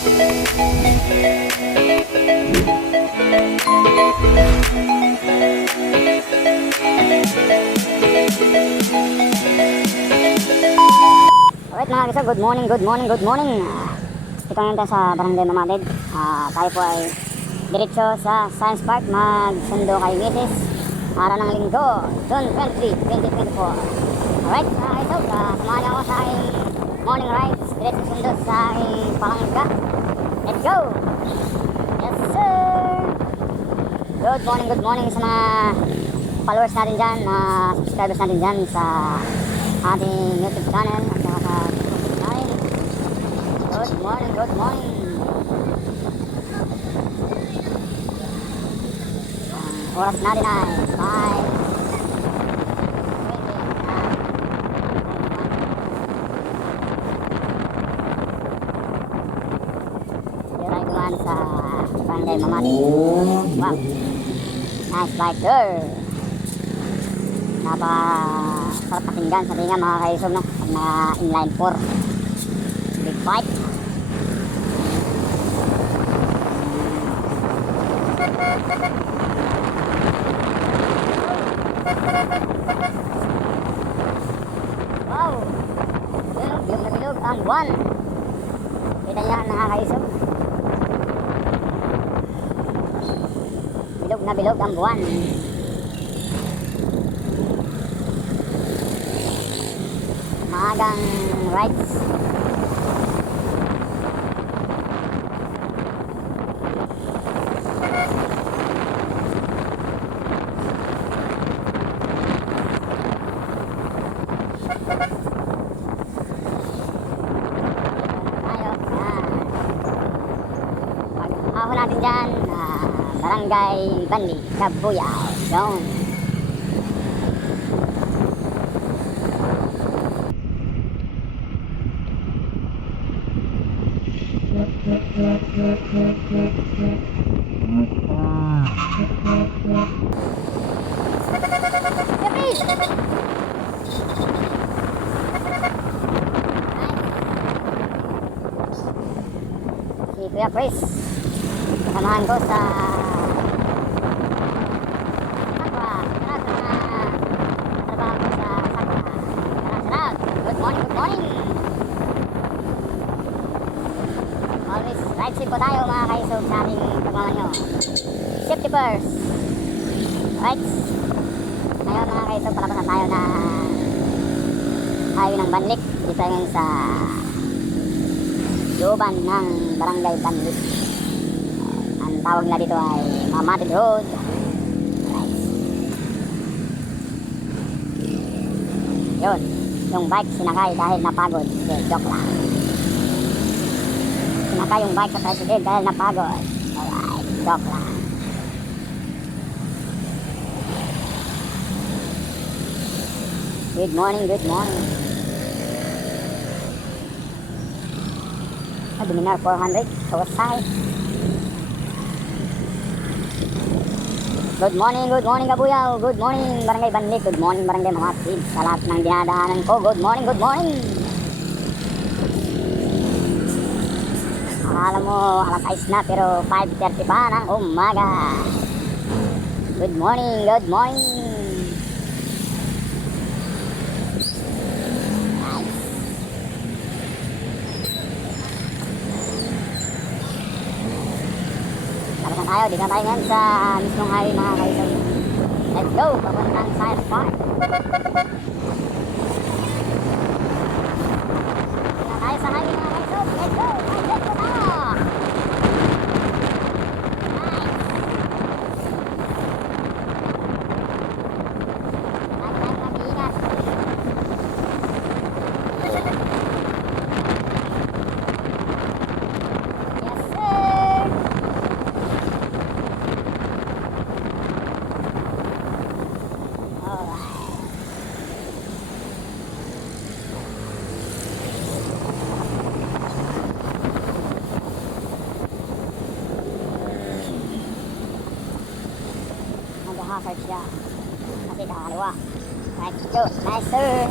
Alright mga kisog, good morning, good morning, good morning. Dito ngayon tayo sa Barangay Mamatid. Tayo po ay diretso sa Science Park magsundo kay Mrs. Araw ng Linggo, June 23, 2024. Alright mga kisog, samahan niyo ako sa aking morning rides. Diretso sundo sa aking palangga. Let's go! Yes sir! Good morning sa mga followers natin dyan, mga subscribers natin dyan sa ating YouTube channel at saka sa Facebook channel. Good morning, good morning. Ang oras natin ay 5:20. Dito tayo dumaan sa Barangay Mamatid. Wow, nice bike there. Napasarap pakinggan sa tinga mga kaisog, no? Na inline 4 big bike. Wow, bilog na bilog ang buwan. Kita niya mga kaisog, bilog na bilog ang buwan. Maagang rides. Pag-ahon natin dyan, Barangay Banli, Cabuyao. Yun. Si Kuya Chris, kasamahan ko sa Sakwa. Trabaho ko sa Sakwa. Good morning, good morning. Always ride safe po tayo mga kaisog sa ating pagmamanyo. Safety first. Right. Ngayon mga kaisog, palabasan tayo na highway ng Banlik. Dito tayo ngayon sa looban ng Barangay Banlik. Ang tawag nila dito ay Mamatid Road. Right. Yun, yung bike sinakay dahil napagod. Okay, joke lang. Sinakay yung bike sa tricycle dahil napagod. Alright, joke lang. Good morning, good morning. Dominar 400, Kawasaki. Good morning Kabuyao. Good morning Barangay Banlik. Good morning Barangay Mamatid. Sa lahat ng dinadaanan ko, good morning, good morning. Akala mo alas 6 na pero 5:30 pa ng umaga. Good morning, good morning. Tayo, dito tayo ngayon sa mismong highway mga kaisog. Let's go, papuntang Science Park. Dito tayo sa highway mga kaisog. Let's go, let's go tayo. Nice. Lagi tayo mag-iingat. Hazard siya kasi kakaliwa. Let's go, nice sir.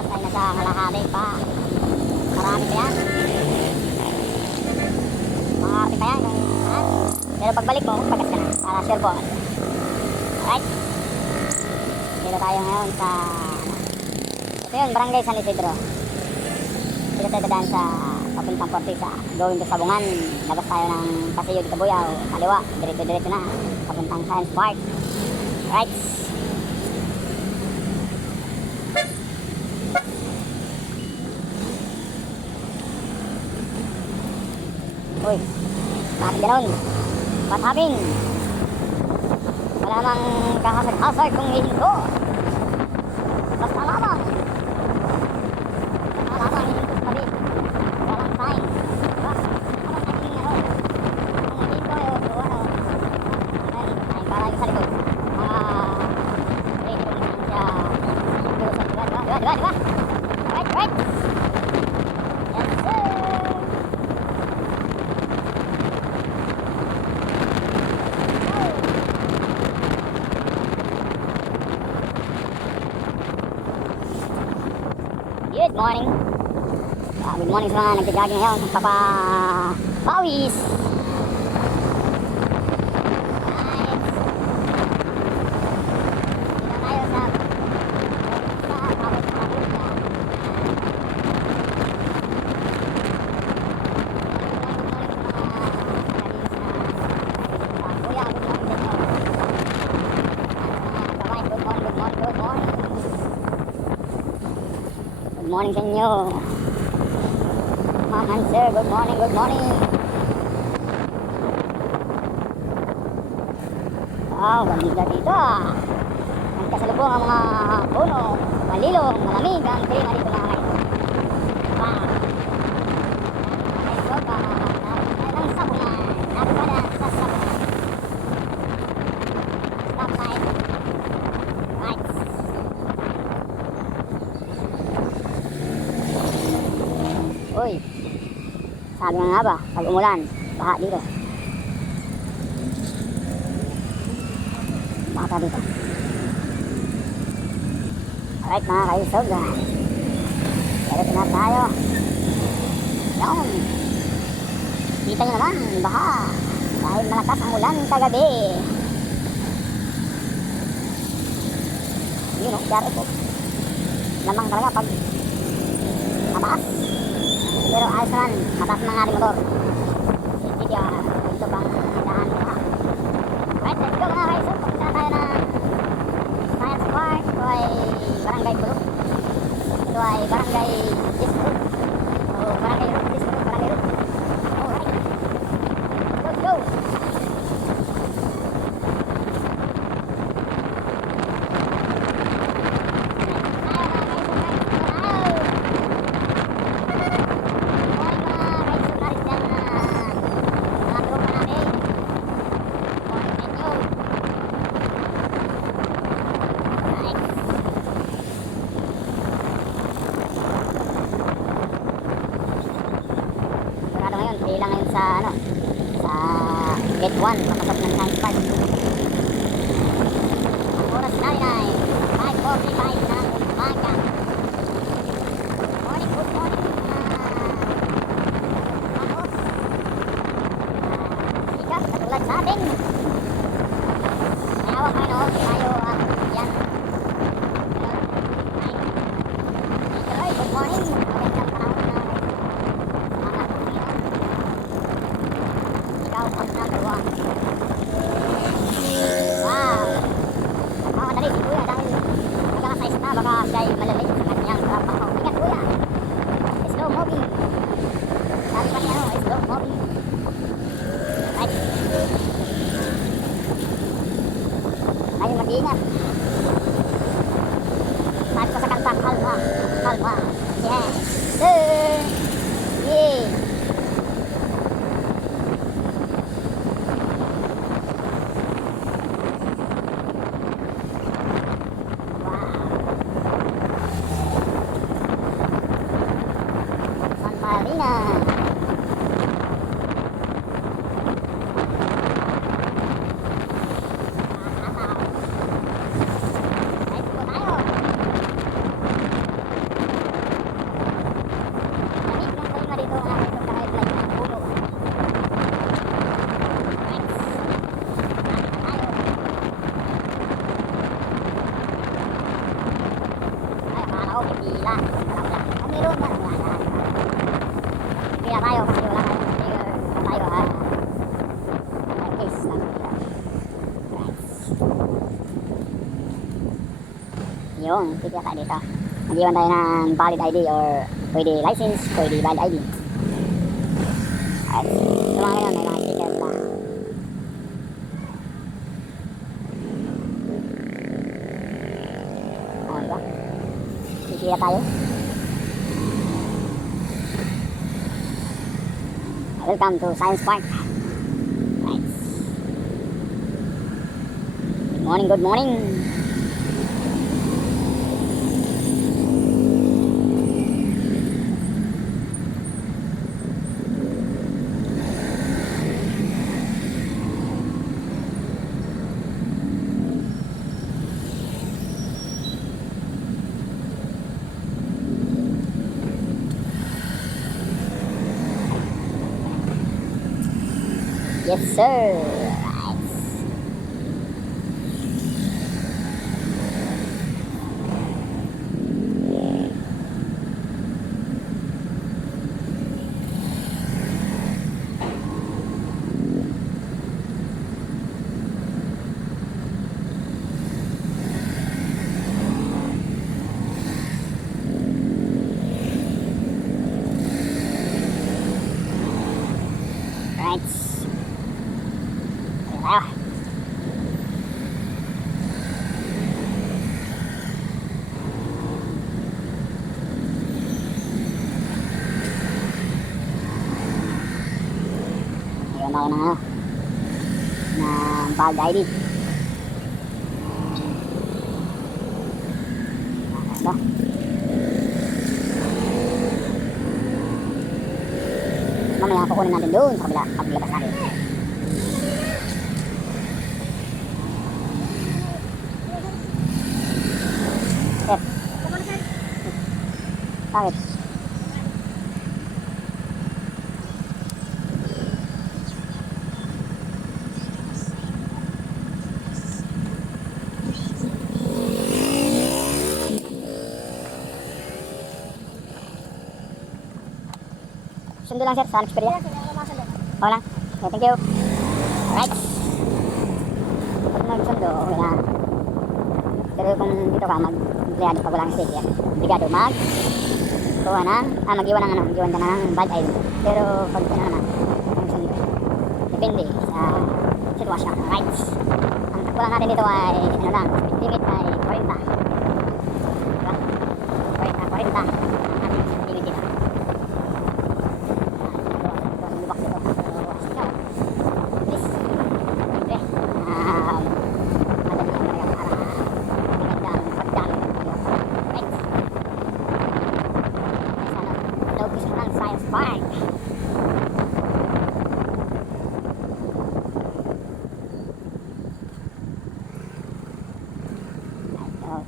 oras ay nasa kalahati pa. Marami pa yan. Makakarte pa yan kung saan. Pero pagbalik mo, pagas ka na. Para sure po. Alright. Dito tayo ngayon sa... Ito yun, Barangay San Isidro. Dito tayo dadaan sa papuntang Fortisa. Going to Sabungan. Labas tayo ng Paseo dito Buyaw. Kaliwa. Diretso na. Papuntang Science Park. Alright. Uy, bakit gano'n? What happened? Wala nang kahasag-hasag kung hihinto. Basta lamang hihinto sa tabi. Walang sign. Diba? Kapag naging ano, kung hihinto o ano, ay para yung sa likod. Kung siya lusot, diba? Right. Yes, sir. Good morning. Good morning sa mga nagja-jogging ngayon. Pawis. Nice. Dito tayo sa Pawis Pabuya. Good morning sa inyo. Ma'am sir, good morning. Wow, ganda dito ah. Nagkasalubong ang mga puno, malilong, malamig ang klima dito mga kayo. Wow. Let's go ng Sabungan. Napadaan sa Sabungan. Stop sign. Right. Uy, sabi nga ba, pag umulan, baha dito. Baka dito. Alright mga kaisog, diretso na tayo. Yun. Kita nyo naman, baha. Dahil malakas ang ulan kagabi. Yun o, diyari po. Lamang talaga pag mataas. Pero ayos naman, mataas ng ating motor. Hindi ito pang daan pa. Right, let's go mga kaisog. Punta tayo ng Science Park. Ito ay Barangay Bulok. Ito ay Barangay District. Barangay Road. Alright. Let's go. Lang ngayon sa gate 1 papasok ng Science Park. Ang oras natin ay 5:45 ng umaga. Good morning Marcos. Sikat katulad natin. Mayawa kayo no, tayo yan. Good morning. Magandang panahon na number 1. Wow. Makakadali si Kuya dahil magkakasize na baka siya ay malalit sa kanyang trabaho. Ingat Kuya. Slow moving. Sabi pa niya slow moving. Right. Tayo mag-iingat. Sabi ko sa kanta, kalma. Yes. Yeah. pipila. Kung meron yan, wala yan. Pipila tayo kasi wala tayong sticker. Wala tayo case lang. Right. Yung, pipila tayo dito. Mag-iwan tayo ng valid ID or pwede license, pwede valid ID. Alright. Yung mga ngayon, may mga sticker sila. Diba? Pipila tayo. Welcome to Science Park. Right. Good morning, good morning. Yes, sir. Right. Right. Tayo. Iwan tayo ng ano, ng valid ID. Ito. Mamaya kukunin natin doon sa kabila paglabas natin. Sir. Bakit? Sundo lang sir sa Xperia. Oo lang. Okay, thank you. Alright. Pag nagsundo, okay na. Pero kung dito ka, mag-empleyado pag walang sticker, obligado mag-iwan ng mag-iwan ka na ng bad ID. Pero pag ano naman, nagsundo, depende sa sitwasyon. Alright. Ang takbo lang natin dito ay, ano lang, speed limit ay 40. Diba? 40. Ang ating speed limit dito. Science Park.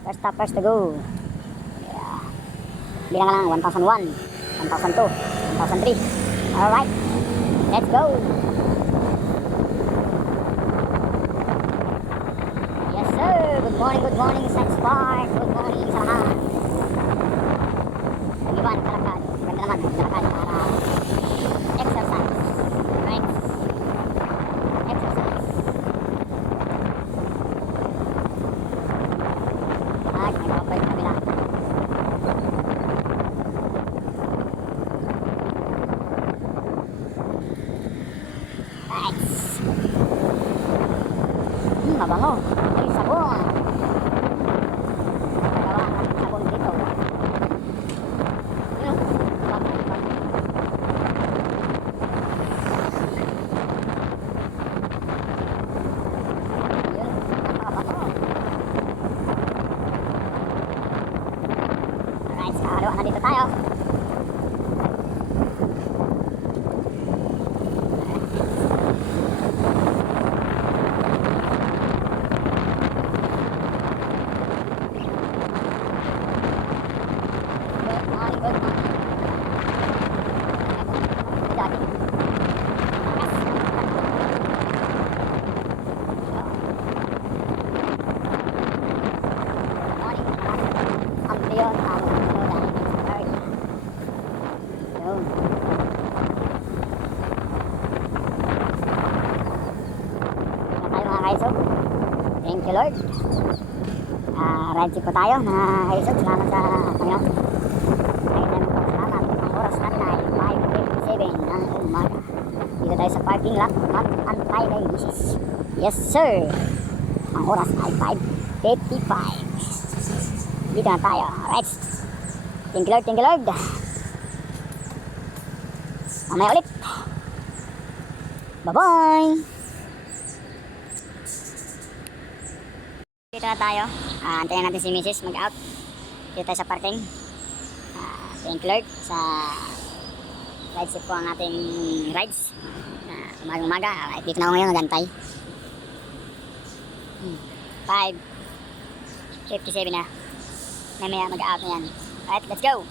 First stop, first to go. Yeah. Bilang ka lang 1001, 1002, 1003. Alright, let's go. Yes sir, good morning Science Park. Good morning sa lahat. Iwan, kalakad. Ganda naman, kalakad para exercise. Right? Exercise. Ay, may kapal sa kabila. Right. Mabango. Ay, sabon. Nagawa ng sabon dito. Alright, nandito tayo. Ang Lord. Ride trip po tayo mga kaisog. Salamat sa Panginoon. Ay naman po, salamat. Ang oras natin ay 5:57 ng umaga. Dito tayo sa parking lot. Mag-antay na yung misis. Yes sir. Ang oras ay 5:55. Dito na tayo. Alright. Thank you Lord, thank you Lord. Mamaya ulit. Bye-bye. Dito na tayo. Antayin natin si Mrs. mag-out. Dito tayo sa parking. Thank you Lord sa rides po ang ating rides. Umagang-umaga. Alright, dito na ako ngayon nagantay. 5:57 na. Mamaya mag-out na yan. Alright, let's go!